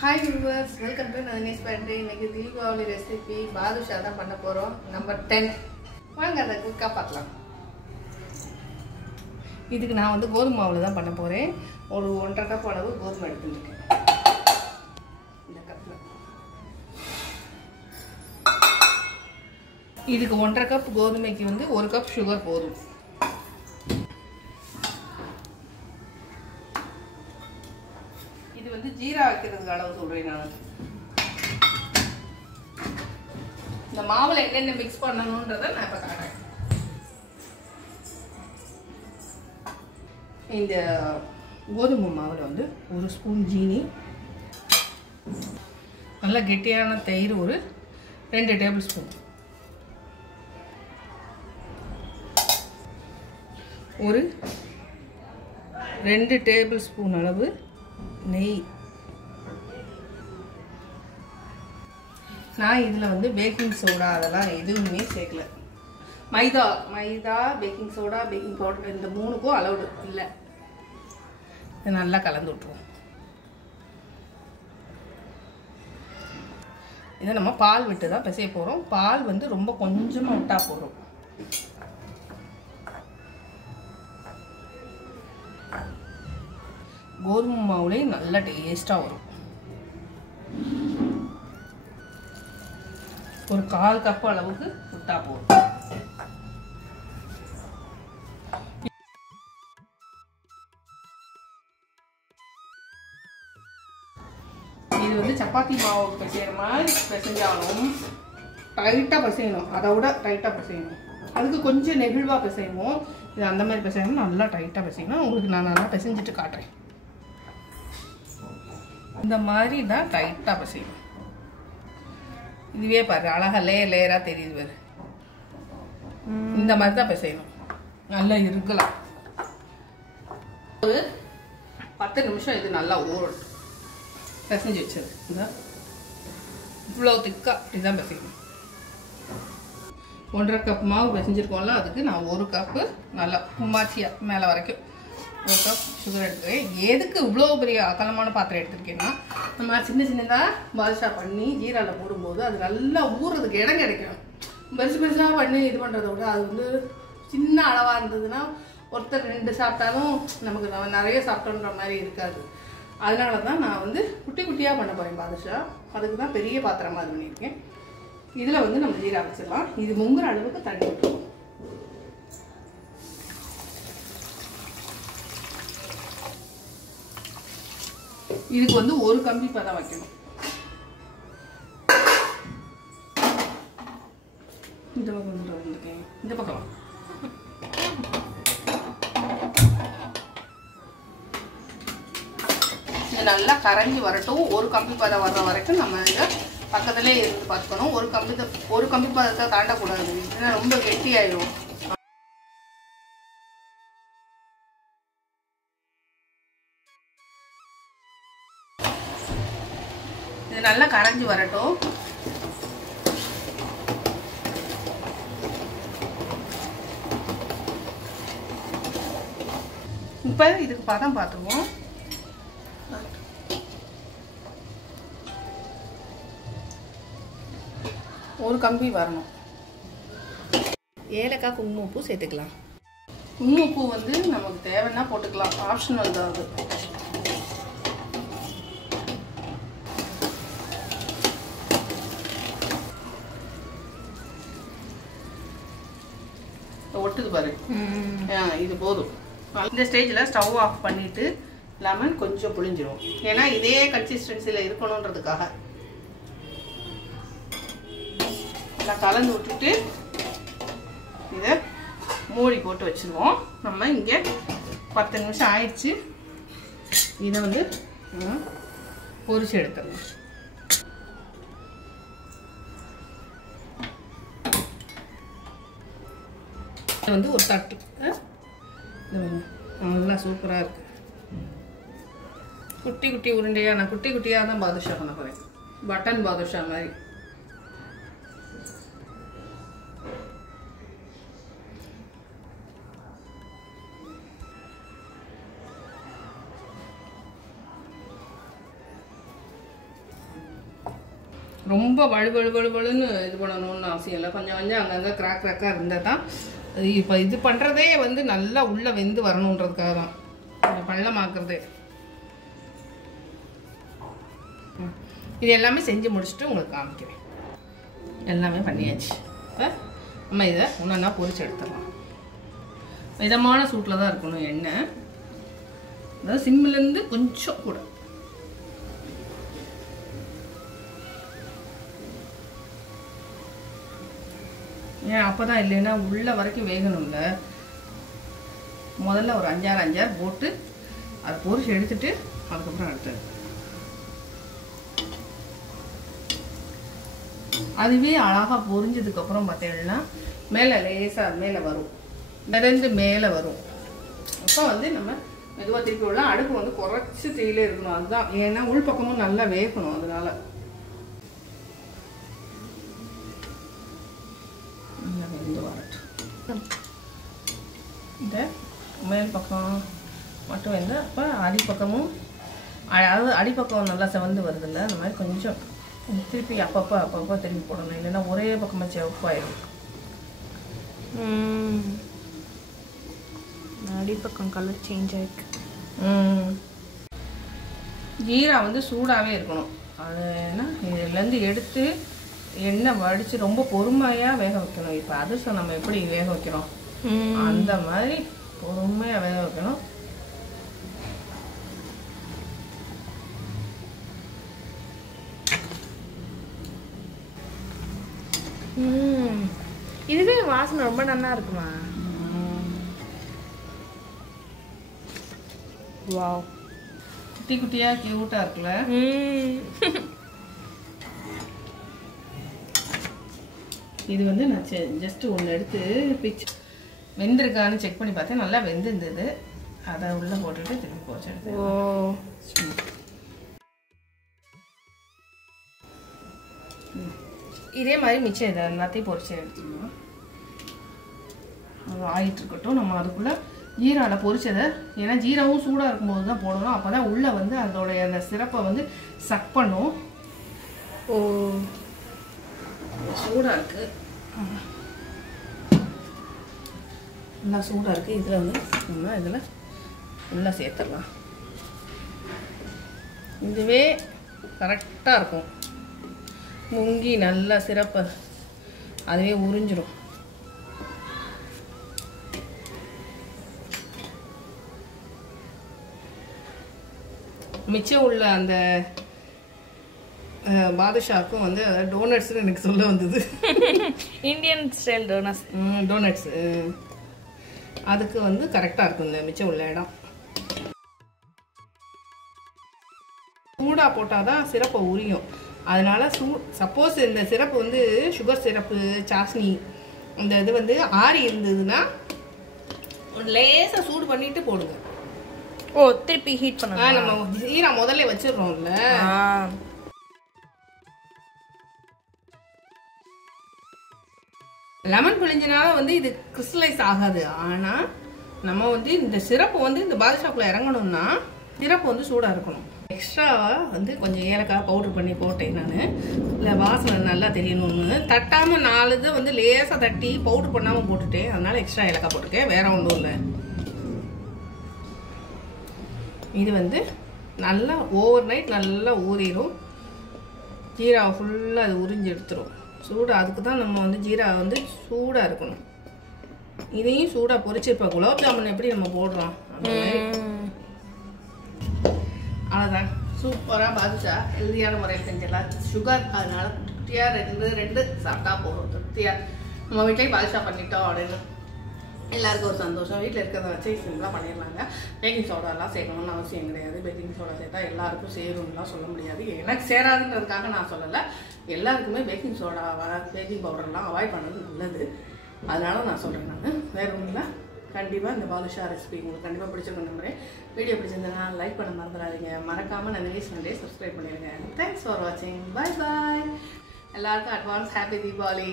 Hi viewers, welcome to Nandini's Pantry. இன்னைக்கு Deepavali recipe பாதுஷா தான் பண்ண போறோம். நம்பர் 10. வாங்க அத குயிக்கா பார்க்கலாம். இதுக்கு நான் வந்து கோதுமை மாவுல தான் பண்ண போறேன். ஒரு 1.5 கப் அளவு கோதுமை எடுத்துட்டேன். இந்த கப்ல. இதுக்கு 1.5 கப் கோதுமைக்கு வந்து 1 கப் சுகர் போதும். இது வந்து ஜீரா வைக்கிறதுக்கு அளவு சொல்றேன் நான். இந்த மாவுல என்னென்ன மிக்ஸ் பண்ணணும்ன்றத நான் இப்ப காட்டுறேன். இந்த கோதுமை மாவுல வந்து 1 ஸ்பூன் ஜீனி, நல்ல கெட்டியான தயிர் ஒரு 2 டேபிள் ஸ்பூன், ஒரு 2 டேபிள் ஸ்பூன் அளவு நெய். நான் இதில் வந்து பேக்கிங் சோடா அதெல்லாம் எதுவுமே சேர்க்கல. மைதா பேக்கிங் சோடா பேக்கிங் பவுடர் இந்த 3க்கும் அலவுடு இல்லை. இதை நல்லா கலந்து விட்டுருவோம். இதை நம்ம பால் விட்டு தான் பிசைய போகிறோம். பால் வந்து ரொம்ப கொஞ்சமாக விட்டா போகிறோம். கோதுமை மாவுலே நல்ல டேஸ்ட்டாக வரும். ஒரு 1/4 கப் அளவுக்கு விட்டா போதும். இது வந்து சப்பாத்தி மாவு பிசைகிற மாதிரி பிசைஞ்சாலும் டைட்டாக பிசையணும். அதை விட டைட்டாக பிசையணும். அதுக்கு கொஞ்சம் நெகிழ்வாக பிசையணும். இது அந்த மாதிரி பிசையணும். நல்லா டைட்டாக பிசையணும். உங்களுக்கு நான் நல்லா பிசைஞ்சிட்டு காட்டுறேன். இந்த மாதிரி தான் டைட்டாக பிசையணும். இதுவே பாரு அழகா லேயராக தெரியுது பாரு. இந்த மாதிரி தான் பிசையணும். நல்லா இருக்கலாம். ஒரு 10 நிமிஷம் இது நல்லா ஊறட்டும். பிசைஞ்சு வச்சது இவ்வளோ திக்கா இதுதான் பிசையணும். 1.5 கப் மாவு பிசைஞ்சிருக்கோம்ல, அதுக்கு நான் 1 கப்பு நல்லா கும்மாச்சியாக மேலே வரைக்கும் 1 கப் சுகர் எடுத்துக்கிறேன். எதுக்கு இவ்வளோ பெரிய அகலமான பாத்திரம் எடுத்துருக்கேன்னா, நம்ம சின்னதாக பாதுஷா பண்ணி ஜீராவில் போடும்போது அது நல்லா ஊறுறதுக்கு இடம் கிடைக்கும். பெருசாக பண்ணி இது பண்ணுறத விட அது வந்து சின்ன அளவாக இருந்ததுன்னா ஒருத்தர் 2 சாப்பிட்டாலும் நமக்கு நம்ம நிறைய சாப்பிட்டோன்ற மாதிரி இருக்காது. அதனால தான் நான் வந்து குட்டி குட்டியாக பண்ண போகிறேன் பாதுஷா. அதுக்கு தான் பெரிய பாத்திரமாக இது பண்ணியிருக்கேன். இதில் வந்து நம்ம ஜீரா வச்சிடலாம். இது முங்குற அளவுக்கு தண்ணி விட்டுருவோம். இதுக்கு வந்து 1 கம்பி பதம் வைக்கணும். இந்த பக்கம் வந்துருக்கேன். இந்த பக்கம் இது நல்லா கரைஞ்சி வரட்டும். 1 கம்பி பதம் வர்ற வரைக்கும் நம்ம இதை பக்கத்துலேயே இருந்து பார்த்துக்கணும். ஒரு கம்பி பதத்தை தாண்டக்கூடாது. ஏன்னா ரொம்ப கெட்டி ஆயிடும். இது நல்லா கரைஞ்சி வரட்டும். இப்போ இதுக்கு பதம் பார்த்துருவோம். ஒரு கம்பி வரணும். ஏலக்காய் குங்குமப்பூ சேர்த்துக்கலாம். குங்குமப்பூ வந்து நமக்கு தேவைன்னா போட்டுக்கலாம். ஆப்ஷனல் தான் அது. ஒட்டுது பாரு. இது போதும். இந்த ஸ்டேஜில் ஸ்டவ் ஆஃப் பண்ணிட்டு லெமன் கொஞ்சம் புளிஞ்சிரும். ஏன்னா இதே கன்சிஸ்டன்சியில் இருக்கணுன்றதுக்காக நான் கலந்து விட்டுட்டு இதை மூடி போட்டு வச்சுருவோம். நம்ம இங்கே 10 நிமிஷம் ஆயிடுச்சு. இதை வந்து பொரிச்சு எடுத்துடலாம். இது வந்து ஒரு தட்டு நல்லா சூப்பராக இருக்கு. குட்டி குட்டி உருண்டையாக நான் குட்டி குட்டியாக தான் பாதுஷா பண்ண போகிறேன். பட்டன் பாதுஷா மாதிரி. ரொம்ப வழுவழுன்னு இது பண்ணணும்னு அவசியம் இல்லை. கொஞ்சம் கொஞ்சம் அங்கங்கே கிராக்காக இருந்தால் தான். இப்போ இது பண்ணுறதே வந்து நல்லா உள்ளே வெந்து வரணுன்றதுக்காக தான் பள்ளமாக்குறதே. இது எல்லாமே செஞ்சு முடிச்சுட்டு உங்களுக்கு காமிக்கிறேன். எல்லாமே பண்ணியாச்சு. இப்போ நம்ம இதை ஒன்றா பொரிச்சு எடுத்துடலாம். மிதமான சூட்டில் தான் இருக்கணும் எண்ணெய். அதாவது சிம்மிலேருந்து கொஞ்சம் கூட. ஏன் அப்போ தான் இல்லைன்னா உள்ள வரைக்கும் வேகணும்ல. முதல்ல ஒரு 5-6 போட்டு அதை பொரிச்சு எடுத்துட்டு அதுக்கப்புறம் அடுத்தது அதுவே அழகாக பொரிஞ்சதுக்கப்புறம் பார்த்தீங்கன்னா மேலே லேசாக மேலே வரும், மிதந்து மேலே வரும். அப்போ வந்து நம்ம மெதுவாக திருப்பி விட அடுப்பு வந்து குறைச்சி தீயிலே இருக்கணும். அதுதான், ஏன்னா உள் பக்கமும் நல்லா வேகணும். அதனால நல்லா வெந்து வரட்டும். இந்த மேல் பக்கம் மட்டும் வந்து அப்போ அடிப்பக்கமும், அதாவது அடிப்பக்கம் நல்லா செவந்து வருதில்ல, அந்த மாதிரி கொஞ்சம் திருப்பி அப்பப்போ திருப்பி போடணும். இல்லைன்னா ஒரே பக்கமாக செவப்பாயிடும். அடிப்பக்கம் கலர் சேஞ்ச் ஆயிருக்கு. ஜீரா வந்து சூடாகவே இருக்கணும். அது ஏன்னா இதுலேருந்து எடுத்து எண்ணெய் வடித்து ரொம்ப பொறுமையாக வேக வைக்கணும். இப்போ அதிர்ஷ்டம் நம்ம எப்படி வேக வைக்கிறோம் அந்த மாதிரி பொறுமையாக வேக வைக்கணும். இதுவே வாசனை ரொம்ப நல்லா இருக்குமா? வாவ், குட்டி குட்டியாக கியூட்டாக இருக்குல்ல. இது வந்து நான் ஜஸ்ட் ஒன்று எடுத்து பிச்சு வெந்திருக்கான்னு செக் பண்ணி பார்த்தேன். நல்லா வெந்திருந்தது. அதை உள்ளே போட்டுட்டு திருப்பி போச்சு எடுத்து. ஓ, இதே மாதிரி மிச்சம் இதை எல்லாத்தையும் பொரிச்சு எடுத்துக்கணும். அது ஆகிட்டு இருக்கட்டும். நம்ம அதுக்குள்ளே ஜீராவில் பொரிச்சதை, ஏன்னா ஜீராவும் சூடாக இருக்கும்போது தான் போடணும். அப்போ தான் உள்ளே வந்து அதோடைய அந்த சிறப்பை வந்து சக் பண்ணும். ஓ, சூடாக இருக்குது, நல்லா சூடாக இருக்குது. இதில் வந்து நம்ம இதில் உள்ளே சேர்த்துடலாம். இதுவே கரெக்டாக இருக்கும். முங்கி நல்லா சிறப்பை அதுவே உறிஞ்சிடும். மிச்சம் உள்ள அந்த பாதுஷாக்கும் வந்து டோனட்ஸ்னு எனக்கு சொல்ல வந்தது. இந்தியன் ஸ்டைல் டோனட்ஸ் அதுக்கு வந்து கரெக்டாக இருக்கும் இந்த மிச்சம் உள்ள இடம். சூடாக போட்டால் தான் சிரப்பை உரியும். அதனால சப்போஸ் இந்த சிரப்பு வந்து சுகர் சிரப்பு, சாஸ்னி இந்த இது வந்து ஆறி இருந்ததுன்னா லேசாக சூடு பண்ணிட்டு போடுங்க. ஓ, திருப்பி ஹீட் பண்ணுங்க. நம்ம ஜீரா முதல்ல வச்சிடுறோம்ல. லெமன் பிழிஞ்சனால வந்து இது கிறிஸ்டலைஸ் ஆகாது. ஆனால் நம்ம வந்து இந்த சிரப்பு வந்து இந்த பாதுஷாக்குள்ள இறங்கணும்னா சிரப்பு வந்து சூடாக இருக்கணும். எக்ஸ்ட்ராவாக வந்து கொஞ்சம் ஏலக்காய் பவுட்ரு பண்ணி போட்டேன் நான். இல்லை வாசனை நல்லா தெரியணும்னு தட்டாமல் 4 இதை வந்து லேசாக தட்டி பவுட்ரு பண்ணாமல் போட்டுட்டேன். அதனால எக்ஸ்ட்ரா ஏலக்காய் போட்டிருக்கேன், வேற ஒன்றும் இல்லை. இது வந்து நல்லா ஓவர் நைட் நல்லா ஊறிடும். ஜீராவை ஃபுல்லாக அது உறிஞ்சி எடுத்துரும். சூடாக அதுக்கு தான் நம்ம வந்து ஜீரா வந்து சூடாக இருக்கணும். இதையும் சூடாக பொரிச்சு இப்போ குலாப் ஜாமுன் எப்படி நம்ம போடுறோம் அந்த மாதிரி. அவ்வளோதான், சூப்பராக பாதுஷா ஹெல்தியான முறையில் செஞ்சிடலாம். சுகர் அதனால குட்டியாக 2 சாப்பிட்டா போதும் திருப்தியாக. நம்ம வீட்லேயும் பாதுஷா பண்ணிட்டோம் அப்படின்னு எல்லாருக்கும் ஒரு சந்தோஷம். வீட்டில் இருக்கிறத வச்சு சிம்பிளாக பண்ணிடலாங்க. பேக்கிங் சோடாலாம் சேர்க்கணும்னு அவசியம் கிடையாது. பேக்கிங் சோடா சேர்த்தா எல்லாருக்கும் சேரும்லாம் சொல்ல முடியாது. எனக்கு சேராதுன்றதுக்காக நான் சொல்லலை. எல்லாருக்குமே பேக்கிங் சோடாவை, பேக்கிங் பவுடர்லாம் அவாய்ட் பண்ணது நல்லது. அதனால நான் சொல்கிறேன். நான் வேறு ஒன்றும் இல்லை. கண்டிப்பாக இந்த பாதுஷா ரெசிபி உங்களுக்கு கண்டிப்பாக பிடிச்சிருக்கும் நம்புறேன். வீடியோ பிடிச்சிருந்தேன்னா லைக் பண்ண மறந்துடாதீங்க. மறக்காமல் நந்தினி சண்டே சப்ஸ்கிரைப் பண்ணிடுங்க. தேங்க்ஸ் ஃபார் வாட்சிங். பாய் பாய். எல்லாருக்கும் அட்வான்ஸ் ஹாப்பி தீபாவளி.